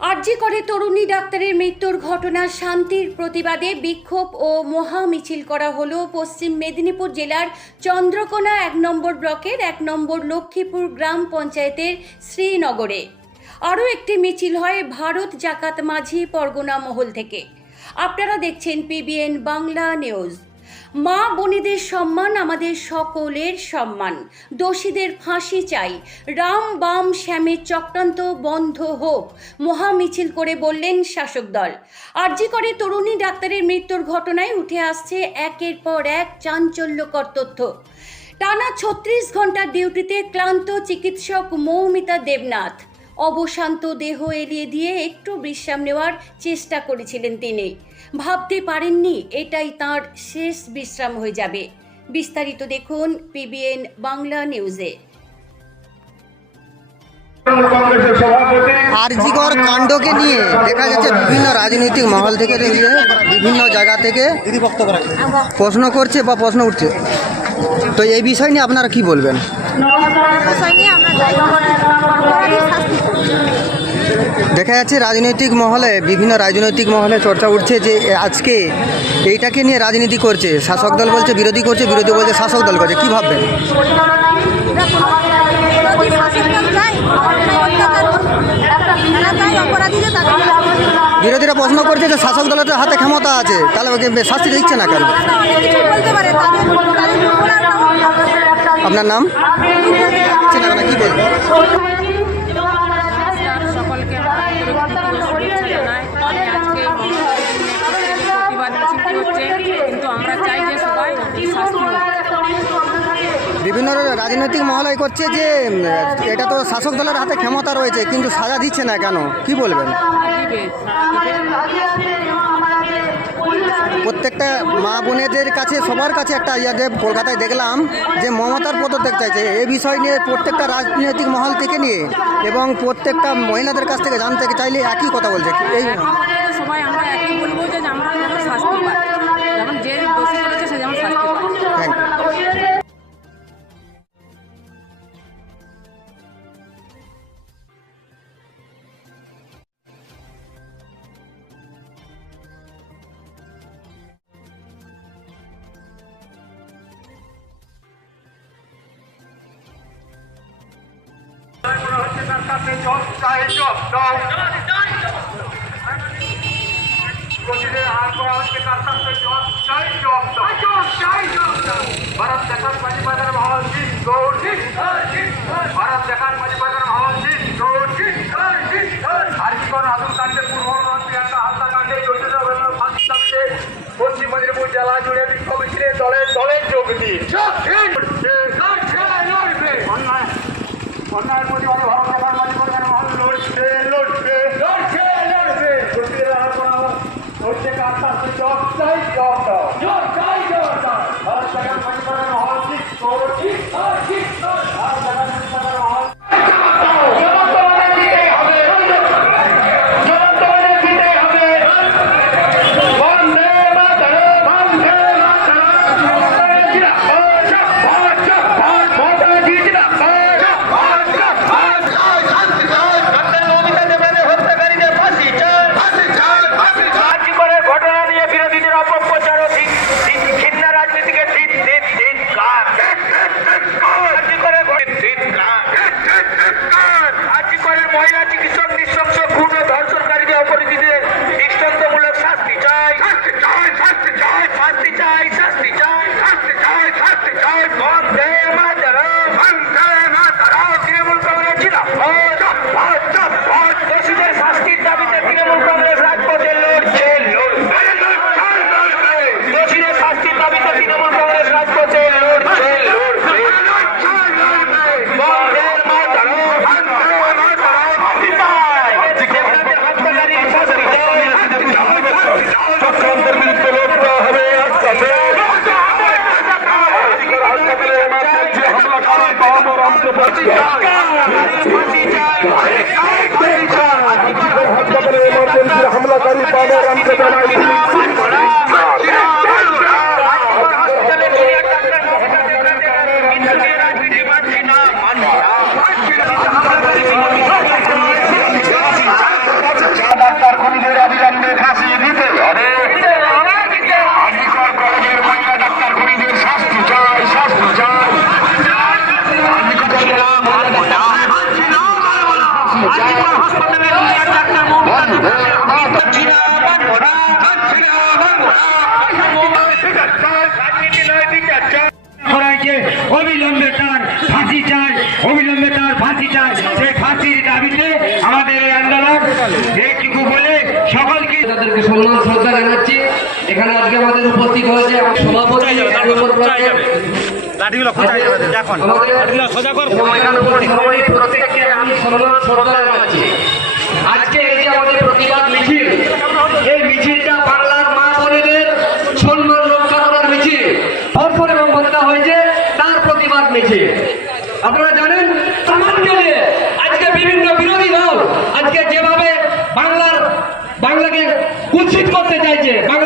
আরজি করে তরুণী ডাক্তারের মৃত্যুর ঘটনা, শান্তির প্রতিবাদে বিক্ষোভ ও মহা মিছিল করা হলো পশ্চিম মেদিনীপুর জেলার চন্দ্রকোনা এক নম্বর ব্লকের এক নম্বর লক্ষ্মীপুর গ্রাম পঞ্চায়েতের শ্রীনগরে। আরও একটি মিছিল হয় ভারত জাকাত মাঝি পরগনা মহল থেকে। আপনারা দেখছেন পিবিএন বাংলা নিউজ মা বোনেদের সম্মান, আমাদের সকলের সম্মান। দোষীদের ফাঁসি চাই। রাম বাম শ্যামের চক্রান্ত বন্ধ হোক, মহা মিছিল করে বললেন শাসক দল। আরজি করে তরুণী ডাক্তারের মৃত্যুর ঘটনায় উঠে আসছে একের পর এক চাঞ্চল্যকর তথ্য। টানা ছত্রিশ ঘণ্টার ডিউটিতে ক্লান্ত চিকিৎসক মৌমিতা দেবনাথ। অবশান্ত দেহ এলিয়ে দিয়ে একটু বিশ্রাম নেওয়ার চেষ্টা করেছিলেন তিনি। ভাবতে পারেননি এটাই তার শেষ বিশ্রাম হয়ে যাবে। বিস্তারিত দেখুন পিবিএন বাংলা নিউজে কংগ্রেসের সভাপতি আরজিকর কাণ্ডকে নিয়ে দেখা যাচ্ছে বিভিন্ন রাজনৈতিক মহল থেকে নিয়ে বিভিন্ন জায়গা থেকে প্রশ্ন করছে বা প্রশ্ন উঠছে। তো এই বিষয় নিয়ে আপনারা কি বলবেন? বিষয় নিয়ে আমরা যাই অপরাধীর শাস্তি চাই। দেখা যাচ্ছে রাজনৈতিক মহলে, বিভিন্ন রাজনৈতিক মহলে চর্চা উঠছে যে আজকে এইটাকে নিয়ে রাজনীতি করছে। শাসক দল বলছে বিরোধী করছে, বিরোধী বলছে শাসক দল করছে। কি ভাববেন? বিরোধীরা প্রশ্ন করছে যে শাসক দলের হাতে ক্ষমতা আছে, তাহলে ওকে শাস্তি দিচ্ছে না কেন? আপনার নাম? কি বিভিন্ন রাজনৈতিক মহলে করছে যে এটা তো শাসক দলের হাতে ক্ষমতা রয়েছে, কিন্তু সাজা দিচ্ছে না কেন? কি বলবেন? প্রত্যেকটা মা বোনেদের কাছে, সবার কাছে একটা ইয়ে যে কলকাতায় দেখলাম যে মমতার পদত্যাগ চাইছে। এই বিষয় নিয়ে প্রত্যেকটা রাজনৈতিক মহল থেকে নিয়ে এবং প্রত্যেকটা মহিলাদের কাছ থেকে জানতে চাইলে একই কথা বলছে। এই তার সাথে জব চাই জব জব প্রতিদিন করা হচ্ছে তার সাথে জব চাই জব জব চাই জব ভারত দেখার বাজার মহল জিত গৌর জিত। ভারত দেখার বাজার মহল জিত গৌর জিত। আর কি কোন আদুল কাণ্ডে পূর্ববর্তী একটা হত্যাকাণ্ডে জড়িত রয়েছে ফাঁসি পশ্চিম মেদিনীপুর জেলা জুড়ে বিক্ষোভ মিছিলে দলে দলে যোগ দিন অন্যায় প্রতিবাদে ভারত দেখার মাঝি বাজার মহল লড়ছে লড়ছে লড়ছে লড়ছে প্রতিদিন আর করা হচ্ছে তার সাথে জব চাই জব দাও জব চাই জব দাও ভারত দেখার মাঝি বাজার মহল জিত গৌর জিত জিত ভারত দেখার মাঝি বাজার মহল বন্দে মাতরম বন্দে মাতরম জিন্দাবাদ জিন্দাবাদ মাতা জিন্দাবাদ রাজ্যপালের ঘটনা নিয়ে বিরোধীদের অপপ্রচার ও ঘৃণ্য রাজনীতিকে দিন দিন দিন রাজ্যপালের রাজ্যপালের মহিলা চিকিৎসক নৃশংস খুন ও ধর্ষণকারীদের অপরাধীদের দৃষ্টান্তমূলক শাস্তি চাই শাস্তি চাই শাস্তি চাই শাস্তি বাবা রামকে ফাঁসি হাসপাতালের এমার্জেন্সি হামলাকারী বাবা রামকে জানাই সম্মান শ্রদ্ধা জানাচ্ছি আজকে এই যে আমাদের প্রতিবাদ মিছিল, এই মিছিলটা বাংলার মা বোনেদের সম্মান রক্ষা করার মিছিল। ধর্ষণ এবং হত্যা হয়েছে তার প্রতিবাদ মিছিল। আপনারা জানেন আজকে বিভিন্ন বিরোধী দল আজকে যেভাবে বাংলার, বাংলাকে কুৎসিত করতে চাইছে বাংলাকে